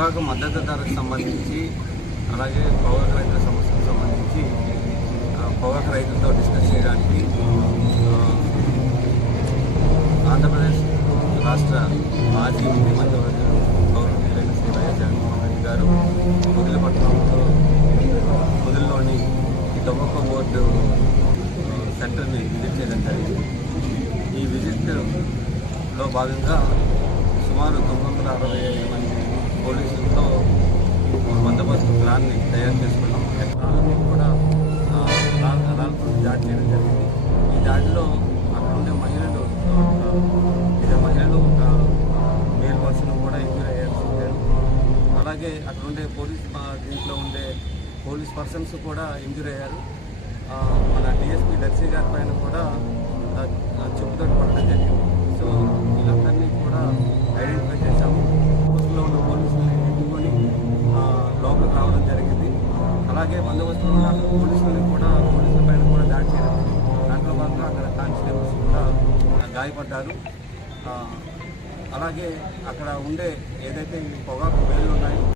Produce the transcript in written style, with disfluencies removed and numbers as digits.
పొగాకు మద్దతు ధరకు సంబంధించి అలాగే పొగాకు రైతుల సమస్యలకు సంబంధించి పొగాకు రైతులతో డిస్కస్ చేయడానికి ఆంధ్రప్రదేశ్ రాష్ట్ర మాజీ ముఖ్యమంత్రి గౌరవనీయులైన శ్రీ వైఎస్ జగన్మోహన్ రెడ్డి గారు పొదిలిలోని ఈ టొబాకో బోర్డు సెంటర్ని విజిట్ చేయడం జరిగింది. ఈ విజిట్లో భాగంగా సుమారు 965 మంది పోలీసులతో బందోబస్తు ప్లాన్ని తయారు చేసుకున్నాం. ఎకరాలను కూడా రాళ్ళతో దాడి చేయడం జరిగింది. ఈ దాడిలో అక్కడ ఉండే మహిళలు ఒక మేల్ పర్సన్ కూడా ఇంజూర్ అయ్యారు. అలాగే అక్కడ ఉండే దీంట్లో ఉండే పోలీస్ పర్సన్స్ కూడా ఇంజూర్ అయ్యారు. మన డిఎస్పీ దర్శి గారి పైన కూడా చెప్పుతో పడడం జరిగింది. సో వీళ్ళందరినీ కూడా ఐడెంటిఫై చేశాము. బస్సులో ఉన్న పోలీసులను ఎదుర్కొని లోపలికి రావడం జరిగింది. అలాగే బందోబస్తులో ఉన్న పోలీసుల పైన కూడా దాడి చేయడం జరిగింది. దాంట్లో భాగంగా అక్కడ కానిస్టేబుల్స్ కూడా గాయపడ్డారు. అలాగే అక్కడ ఉండే ఏదైతే పొగాకు బేళ్ళు ఉన్నాయో